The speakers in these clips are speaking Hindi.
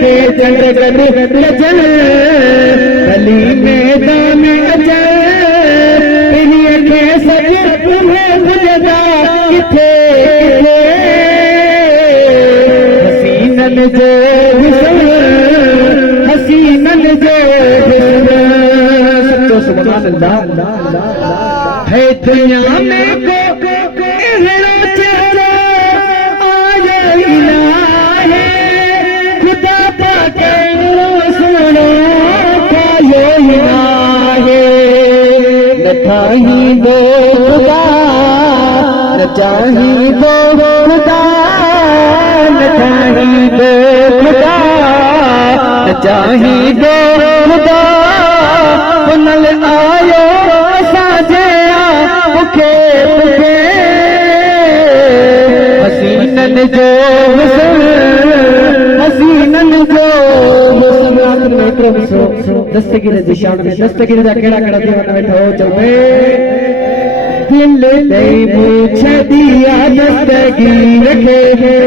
के जंगल गजल गली मैदान अजल इन्हीं के सच तुम्हें बुझदा किथे हसीनन जो हुस्न हसीनन जो हुस्न सच्चो सुभान अल्लाह है दुनिया में को एहरा चेहरा आज इलाहे खुदा पाक सुनो कायो इलाहे न चाही दो खुदा न चाही दो खुदा न चाही दो खुदा न चाही दो खुदा नल आयो साजे मुखे मुखे हसीनन जो हुस्न हसीनन जो दस्तगीर जी शान में दस्तगीर जा केड़ा केड़ा दीवाना बैठो चल पे दिल दे मुझे दिया दस्तगीर के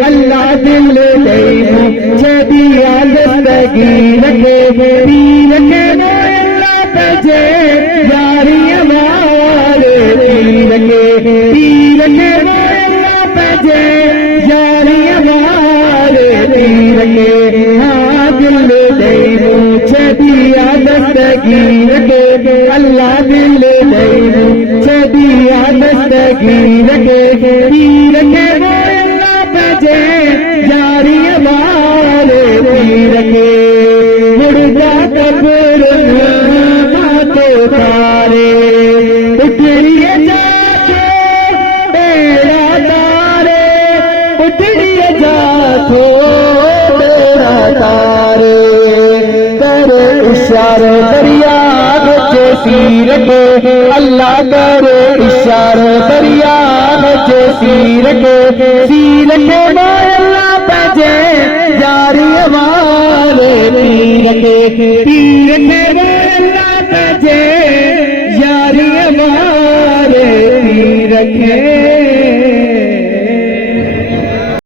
अल्लाह दिल दे मुझे दिया दस्तगीर के पीर के अल्लाह बजे यारी हमारे पीर के अल्लाह बजे यारी हमारे पीर के हाँ दिल दे मुझे दिया दस्तगीर के अल्लाह दिल दे मुझे दिया दस्तगीर के पीर के अल्लाह बजे यारी हमारे पीर के मुर्दा कब्र माते तारे उठिए जाके तेरा तारे उठिए जाके तेरा तारे करे इशारे दरिया बच्चे सीर के अल्लाह करे इशारे दरिया बच्चे सीर के अल्लाह बजे जारी हमारे पीर के अल्लाह बजे यारी हमारे पीर के